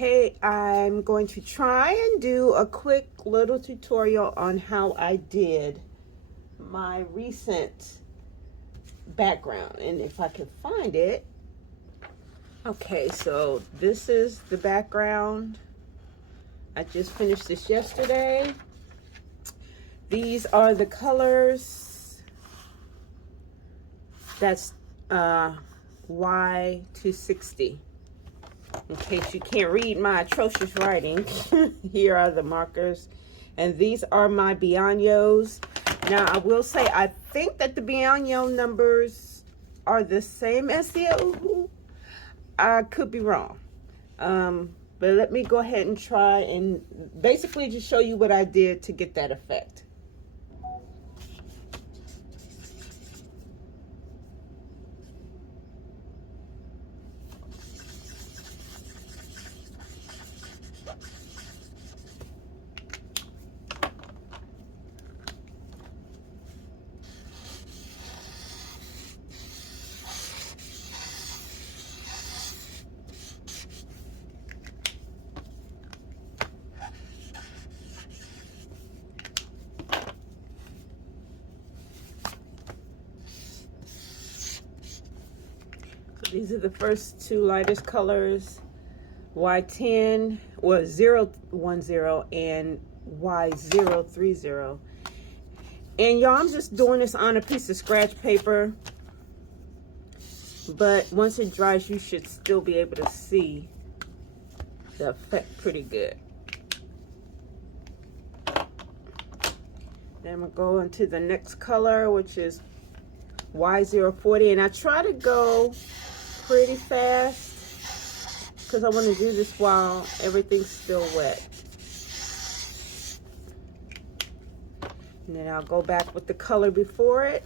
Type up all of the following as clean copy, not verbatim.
Okay, I'm going to try and do a quick little tutorial on how I did my recent background, and if I can find it. Okay, so this is the background. I just finished this yesterday. These are the colors. That's Y260. In case you can't read my atrocious writing, here are the markers. And these are my Biannos. Now, I will say, I think that the Bianno numbers are the same as the Ohu. I could be wrong. But let me go ahead and try and basically just show you what I did to get that effect. These are the first two lightest colors, Y10, well, 010 and Y030. And y'all, I'm just doing this on a piece of scratch paper. But once it dries, you should still be able to see the effect pretty good. Then I'm going to go into the next color, which is Y040. And I try to go pretty fast because I want to do this while everything's still wet. And then I'll go back with the color before it,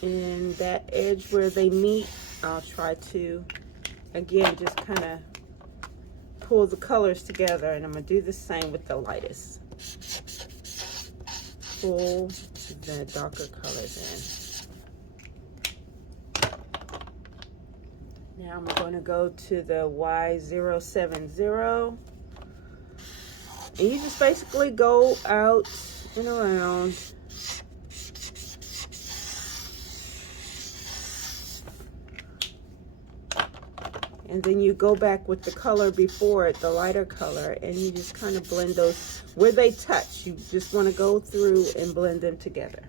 and that edge where they meet, I'll try to again just kind of pull the colors together, and I'm going to do the same with the lightest. Pull the darker colors in. Now I'm going to go to the Y070, and you just basically go out and around. And then you go back with the color before it, the lighter color, and you just kind of blend those where they touch. You just want to go through and blend them together.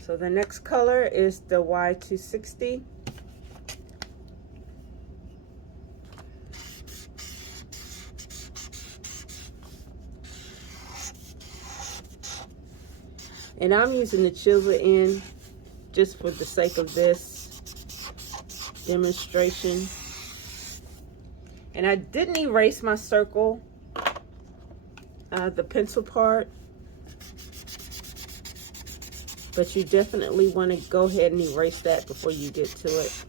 So the next color is the Y260. And I'm using the chisel end just for the sake of this demonstration. And I didn't erase my circle, the pencil part, but you definitely want to go ahead and erase that before you get to it.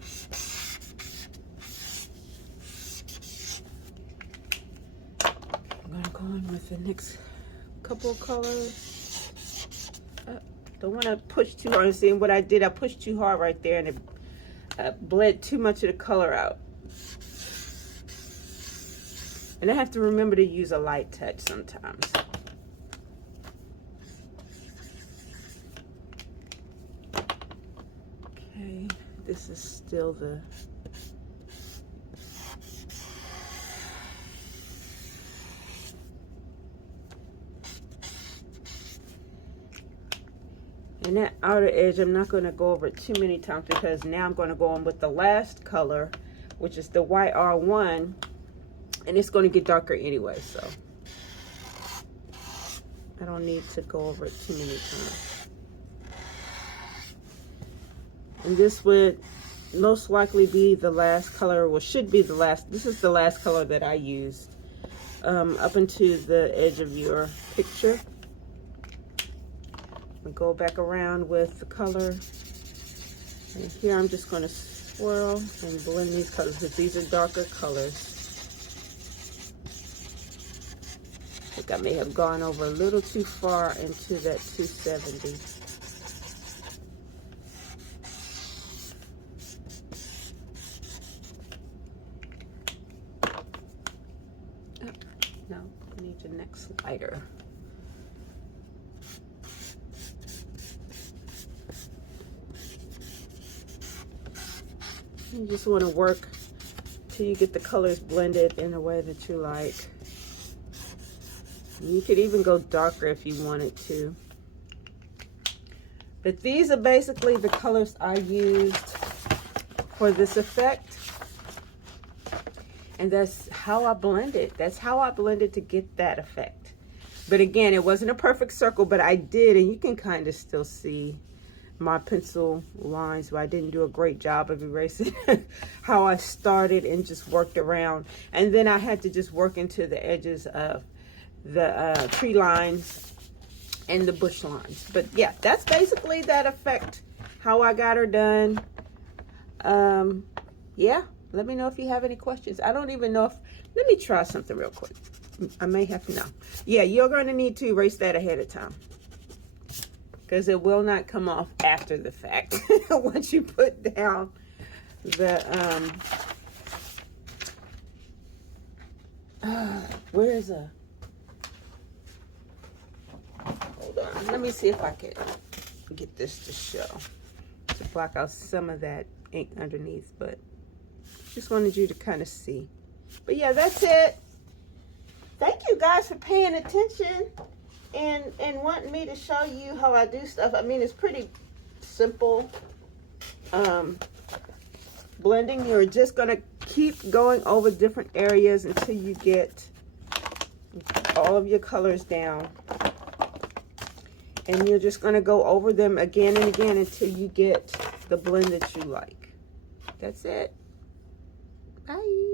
I'm going to go in with the next couple of colors. Don't want to push too hard. See what I did? I pushed too hard right there, and it bled too much of the color out. And I have to remember to use a light touch sometimes. Okay, this is still the... And that outer edge, I'm not going to go over it too many times because now I'm going to go on with the last color, which is the YR1, and it's going to get darker anyway, so I don't need to go over it too many times. And this would most likely be the last color, well, should be the last. This is the last color that I used up into the edge of your picture. Go back around with the color, and here I'm just going to swirl and blend these colors because these are darker colors. I think I may have gone over a little too far into that 270. No, I need your next lighter. You just want to work till you get the colors blended in a way that you like. You could even go darker if you wanted to. But these are basically the colors I used for this effect. And that's how I blended. That's how I blended to get that effect. But again, it wasn't a perfect circle, but I did, and you can kind of still see my pencil lines, but I didn't do a great job of erasing how I started and just worked around. And then I had to just work into the edges of the tree lines and the bush lines. But yeah, that's basically that effect, how I got her done. Yeah, let me know if you have any questions. I don't even know if, let me try something real quick. I may have to know. Yeah, you're going to need to erase that ahead of time, because it will not come off after the fact. Once you put down the, where is a, hold on, let me see if I can get this to show, to block out some of that ink underneath, but just wanted you to kind of see. But yeah, that's it. Thank you guys for paying attention and wanting me to show you how I do stuff. I mean, it's pretty simple. Blending, you're just gonna keep going over different areas until you get all of your colors down, and you're just gonna go over them again and again until you get the blend that you like. That's it. Bye.